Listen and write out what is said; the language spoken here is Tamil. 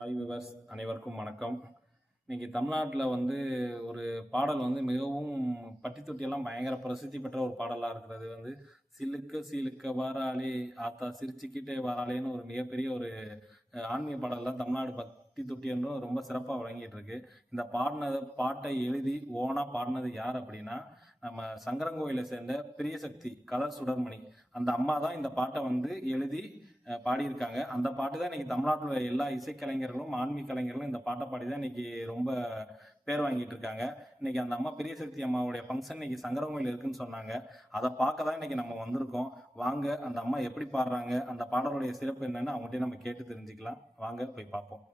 ஹாய் விவர்ஸ் அனைவருக்கும் வணக்கம். இன்னைக்கு தமிழ்நாட்டில் ஒரு பாடல் மிகவும் பட்டி தொட்டியெல்லாம் பயங்கர பிரசித்தி பெற்ற ஒரு பாடலாக இருக்கிறது சிலுக்க சிலுக்க வாராளே ஆத்தா சிரிச்சுக்கிட்டே வாராளேன்னு ஒரு மிகப்பெரிய ஒரு ஆன்மீக பாடல் தான் தமிழ்நாடு பட்டி தொட்டி என்றும் ரொம்ப சிறப்பாக வழங்கிட்டு இருக்கு. இந்த பாட்டை எழுதி ஓனா பாடினது யார் அப்படின்னா நம்ம சங்கரங்கோயிலை சேர்ந்த பிரியசக்தி கலர் சுடர்மணி அந்த அம்மா தான் இந்த பாட்டை எழுதி பாடியிருக்காங்க. அந்த பாட்டு தான் இன்னைக்கு தமிழ்நாட்டில் எல்லா இசைக்கலைஞர்களும் ஆன்மீக கலைஞர்களும் இந்த பாட்டை பாடி தான் இன்னைக்கு ரொம்ப பேர் வாங்கிட்டு இருக்காங்க. இன்னைக்கு அந்த அம்மா பிரியசக்தி அம்மாவுடைய ஃபங்க்ஷன் இன்னைக்கு சங்கரங்கோயில் இருக்குன்னு சொன்னாங்க. அதை பார்க்க தான் இன்னைக்கு நம்ம வந்திருக்கோம். வாங்க அந்த அம்மா எப்படி பாடுறாங்க, அந்த பாடலுடைய சிறப்பு என்னன்னு அவங்ககிட்ட நம்ம கேட்டு தெரிஞ்சுக்கலாம். வாங்க போய் பார்ப்போம்.